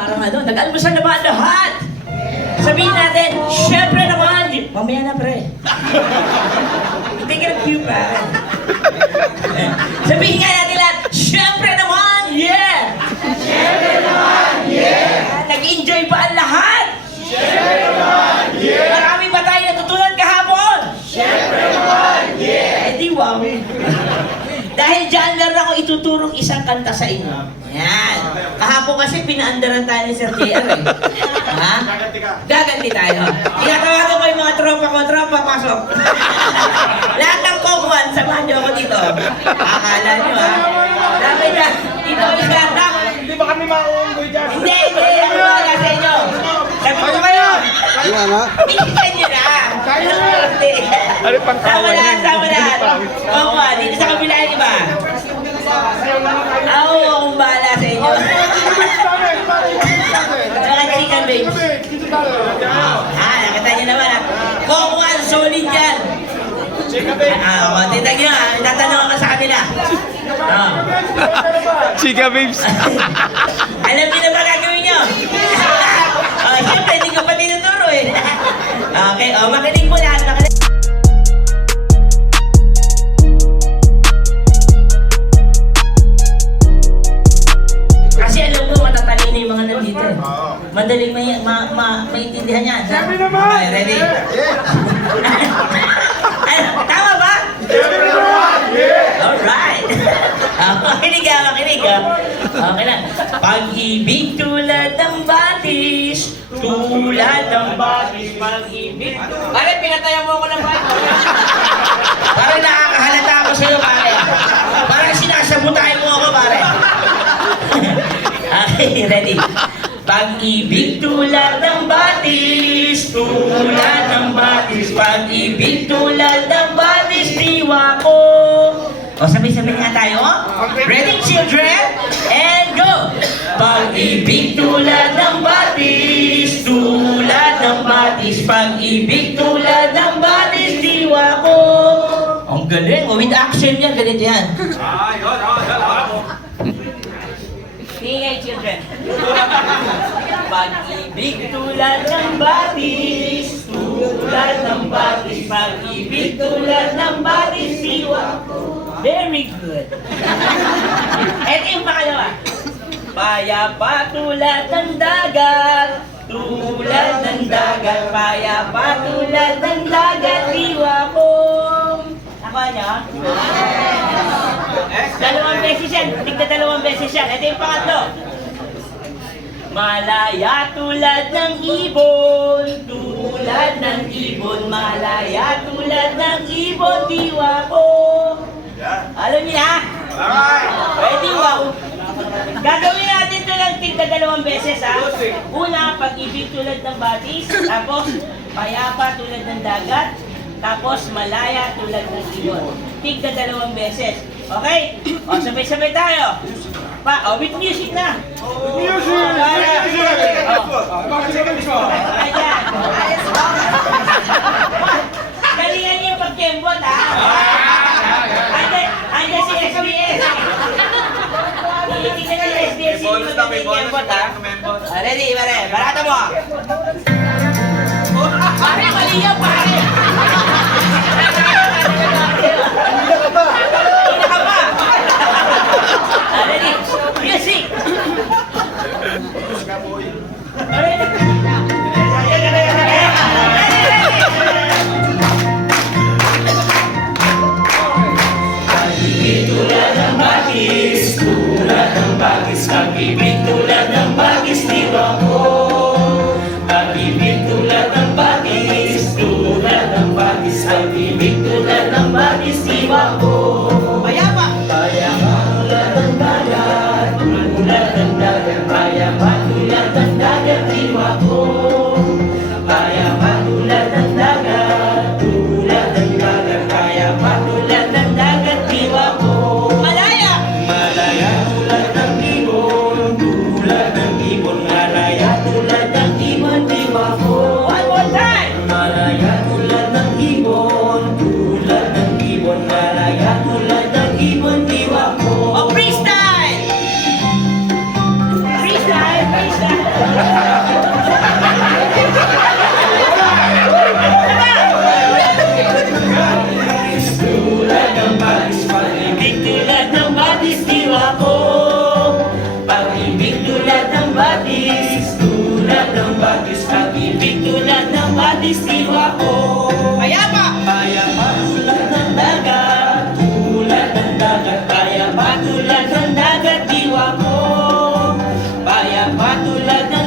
Parang ano, nag-almusal na ba ang lahat? Sabihin natin, syempre naman! Mamaya na, pre. Hindi ka nag-cue pa. Sabihin nga natin lahat, syempre naman! Yeah! Syempre naman! Yeah! Nag-enjoy ba ang lahat? Syempre naman! Yeah! Marami ba tayo natutunan kahapon? Syempre naman! Yeah! Eh di wow! Dahil dyan lang ako ituturong isang kanta sa inyo. Yan. Kahapon kasi pinaandaran tayo ni Sir JR eh. Ha? Gaganti tayo. Tinatawagan ko yung mga tropa, pasok. Lahat ng kongwan, samahan niyo ako dito. Akala niyo ha. Dami na. Dito is ganda. Hindi ba kami mauunggoy dyan? Hindi. Ano wala sa inyo? Sabi ko kayo. Bilisan niyo na. Ano pang Sama lahat. Kongwan, dito sa kabila yung iba. Oo, akong bahala sa inyo. Mga chicken babes. Nakita niyo naman ha. Kongwan, solid yan. Titignan nyo ha. Tatanong ako sa kanila. Chika babes. Alam niyo na ba gagawin nyo? Siyempre, hindi ko pa tinuturo eh. Okay, makinig mo lahat. Kasi alam ko, matatalino yung mga nandito. Madaling maintindihan yan. Sabi naman! Okay, ready? Tama ba? Alright! Makinig ka. Okay na. Pag-ibig tulad ng batis, pag-ibig. Pare, pinatayan mo ako ng batis. Pare, nakakahalata ako sa'yo, pare. Parang sinasabutahin mo ako, pare. Okay, ready? Pag-ibig tulad ng batis, pag-ibig tulad ng batis, diwa ko. O, sabay-sabay nga tayo. Ready, children? And go! Pag-ibig tulad ng batis, pag-ibig tulad ng batis, diwa ko. Ang galing. O, with action yan, ganito yan. Ingay, children. Pag-ibig tulad ng batis, pag-ibig tulad ng batis, diwa ko. Very good. Ito yung pakalawa. Payapa tulad ng dagat, payapa tulad ng dagat, diwa ko. Nakuha niyo? Dalawang beses yan. Tigda dalawang beses yan. Ito yung pangatlo. Malaya tulad ng ibon, malaya tulad ng ibon, diwa ko. Alam niyo na? Pwede, wow. Gagawin natin ito ng tigda dalawang beses ha. Una, pag-ibig tulad ng batis. Tapos, payapa tulad ng dagat. Tapos, malaya tulad ng ibon. Tigda dalawang beses. Okay? O, sabay-sabay tayo. With music na. Galingan niyo yung pag-kembot, ha? Andiyan si SBS. Tingnan niyo yung SBS yung pag-kembot, ha? Ready, pare. Barata mo. Pare, mali yan, pare. Ready? Music! Pag-ibig tulad ng bagis, diwa ko. Pag-ibig tulad ng bagis, pag-ibig tulad ng bagis, diwa ko. Payapa tulad ng dagat, payapa tulad ng dagat, diwa ko. labis diwa ko. Payapa! Payapa tulad ng dagat, tulad ng dagat. Payapa tulad ng dagat diwa ko. Payapa tulad ng